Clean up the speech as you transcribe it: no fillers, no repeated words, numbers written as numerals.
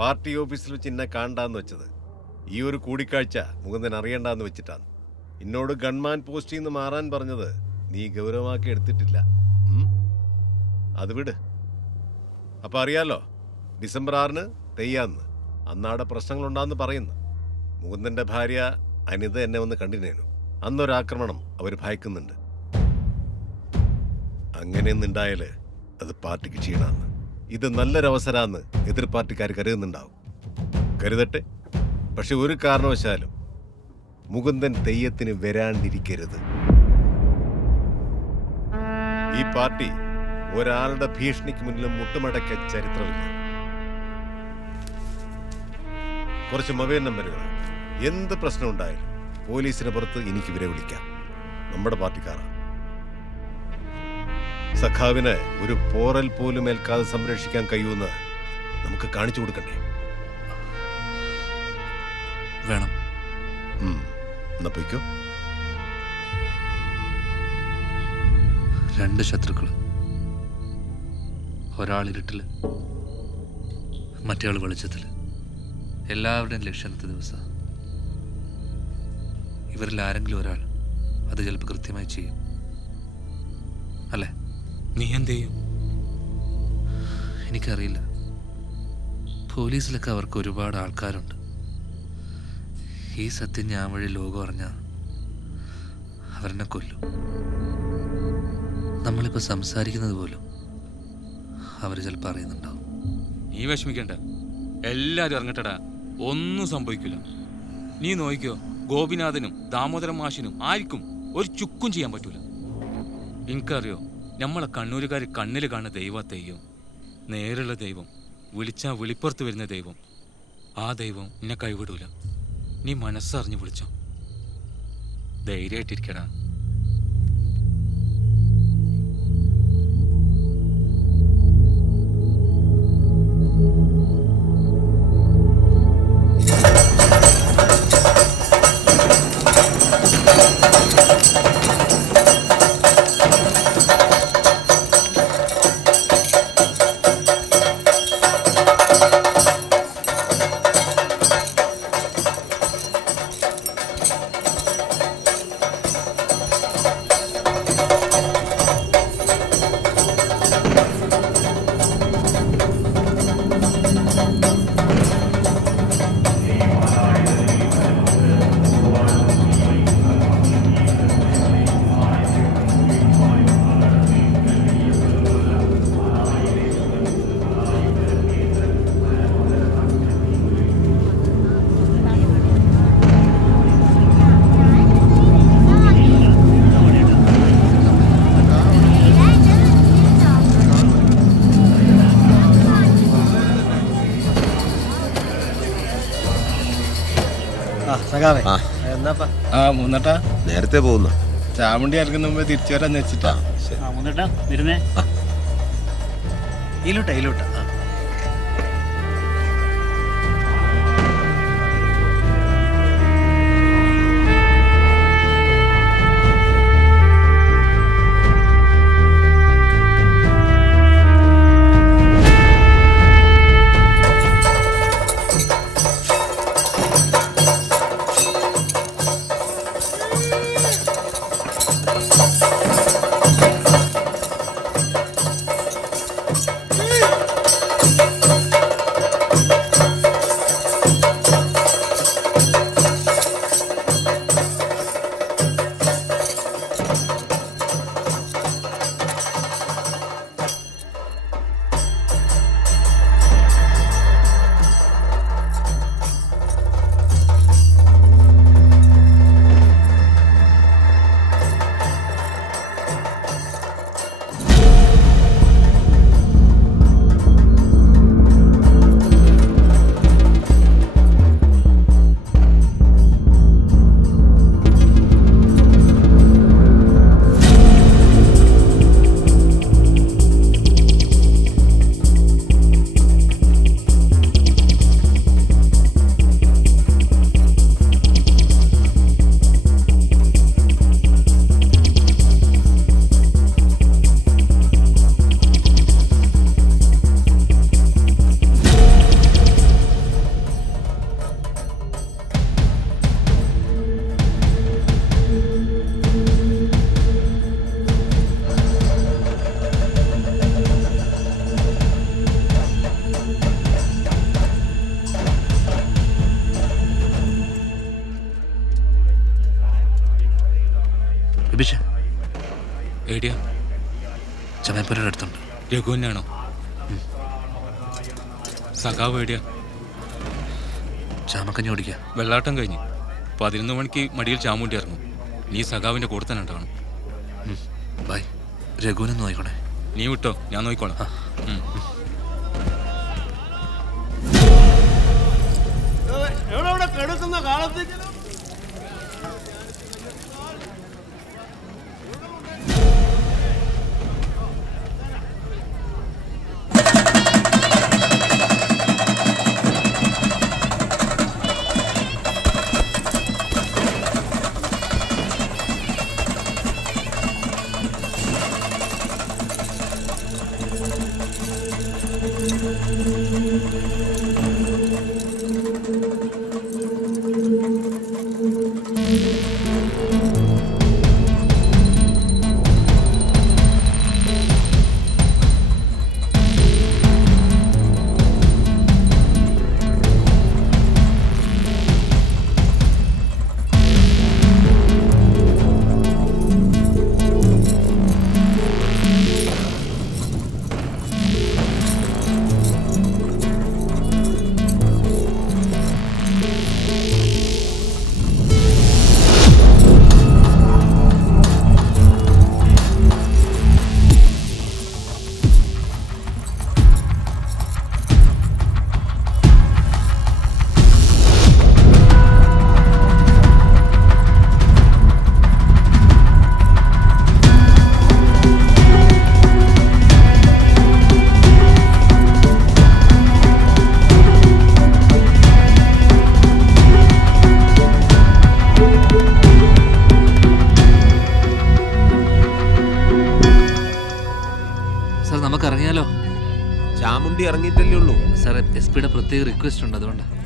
Party ഓഫീസിൽ വെച്ച് ഇന്നെ കാണണ്ടാന്ന് വെച്ചത് ഈ ഒരു കൂടിക്കാഴ്ച മുകുന്ദൻ അറിയണ്ടെന്ന് വെച്ചിട്ടാണ്. എന്നോട് ഗൺമാൻ പോസ്റ്റിൽ നിന്ന് മാറാൻ പറഞ്ഞത് നീ ഗൗരവമാക്കി എടുത്തിട്ടില്ല. അത് വിട്. അപ്പം അറിയാലോ, ഡിസംബർ 6 തെയ്യാന്ന്. അന്നാടെ പ്രശ്നങ്ങളുണ്ടാന്ന് പറയുന്നു. മുകുന്ദൻ്റെ ഭാര്യ അനിത എന്നെ ഒന്ന് കണ്ടിനേനു. അന്നൊരാക്രമണം അവർ ഭയക്കുന്നുണ്ട്. അങ്ങനെയൊന്നുണ്ടായാൽ അത് പാർട്ടിക്ക് ക്ഷീണാന്ന്. ഇത് നല്ലൊരവസരമാണെന്ന് എതിർ പാർട്ടിക്കാർ കരുതുന്നുണ്ടാവും. കരുതട്ടെ. പക്ഷെ ഒരു കാരണവശാലും മുകുന്ദൻ തെയ്യത്തിന് വരാണ്ടിരിക്കരുത്. ഈ പാർട്ടി ഒരാളുടെ ഭീഷണിക്ക് മുന്നിലും മുട്ടുമടക്കിയ ചരിത്രമില്ല. കുറച്ച് മൊബൈൽ നമ്പറുകൾ. എന്ത് പ്രശ്നം ഉണ്ടായാലും പോലീസിന് പുറത്ത് എനിക്ക് ഇവരെ വിളിക്കാം. നമ്മുടെ പാർട്ടിക്കാരാണ്. സഖാവിന് ഒരു പോറൽ പോലും ഏൽക്കാതെ സംരക്ഷിക്കാൻ കഴിയുമെന്ന് നമുക്ക് കാണിച്ചു കൊടുക്കണ്ടേ? വേണം. എന്നാ പോയിക്കോ. 2 ശത്രുക്കള്, ഒരാൾ ഇരുട്ടില്, മറ്റേയാൾ വെളിച്ചത്തില്. എല്ലാവരുടെയും ലക്ഷ്യത്തെ ദിവസം ഇവരിൽ ആരെങ്കിലും ഒരാൾ അത് ചിലപ്പോൾ കൃത്യമായി ചെയ്യും, അല്ലേ? നീ എന്ത് ചെയ്യും? എനിക്കറിയില്ല. പോലീസിലൊക്കെ അവർക്ക് ഒരുപാട് ആൾക്കാരുണ്ട്. ഈ സത്യം ഞാൻ വഴി ലോകം അറിഞ്ഞാൽ അവരെന്നെ കൊല്ലും. നമ്മളിപ്പോൾ സംസാരിക്കുന്നത് പോലും അവർ ചിലപ്പോൾ അറിയുന്നുണ്ടാവും. നീ വിഷമിക്കണ്ട, എല്ലാവരും ഇറങ്ങട്ടടാ. ഒന്നും സംഭവിക്കില്ല. നീ നോക്കിക്കോ, ഗോപിനാഥനും ദാമോദരൻ മാഷിനും ആർക്കും ഒരു ചുക്കും ചെയ്യാൻ പറ്റൂല. എനിക്കറിയോ, നമ്മളെ കണ്ണൂരുകാർ കണ്ണിൽ കാണുന്ന ദൈവത്തെയ്യോ, നേരുള്ള ദൈവം, വിളിച്ചാൽ വിളിപ്പുറത്ത് വരുന്ന ദൈവം. ആ ദൈവം എന്നെ കൈവിടൂല. നീ മനസ്സറിഞ്ഞ് വിളിച്ചോ. ധൈര്യമായിട്ടിരിക്കടാ. നേരത്തെ പോകുന്ന ചാമുണ്ടി ഇറങ്ങുന്ന മുമ്പ് തിരിച്ചു വരാന്ന് വെച്ചിട്ടാ. ഇലോട്ടാ. ബേബിഷ എവിടെയാ? ചമയപ്പുരയുടെ അടുത്തുണ്ട്. രഘുവിനാണോ? സഖാവ് എവിടെയാ? ചാമക്കഞ്ഞി ഓടിക്കുക. വെള്ളാട്ടം കഴിഞ്ഞ് 11 മണിക്ക് മടിയിൽ ചാമുണ്ടി ഇറങ്ങും. നീ സഖാവിന്റെ കൂടെ തന്നെ ഉണ്ടാവണം. ബൈ. രഘുവിനെ നോയിക്കോണേ. നീ വിട്ടോ, ഞാൻ നോക്കിക്കോളാം. കിടക്കുന്ന കാലത്തേക്ക് സാർ നമുക്ക് ഇറങ്ങിയാലോ? ചാമുണ്ടി ഇറങ്ങിയിട്ടല്ലേ ഉള്ളൂ. സാർ എസ് പിയുടെ പ്രത്യേക റിക്വസ്റ്റ് ഉണ്ട്, അതുകൊണ്ടാണ്.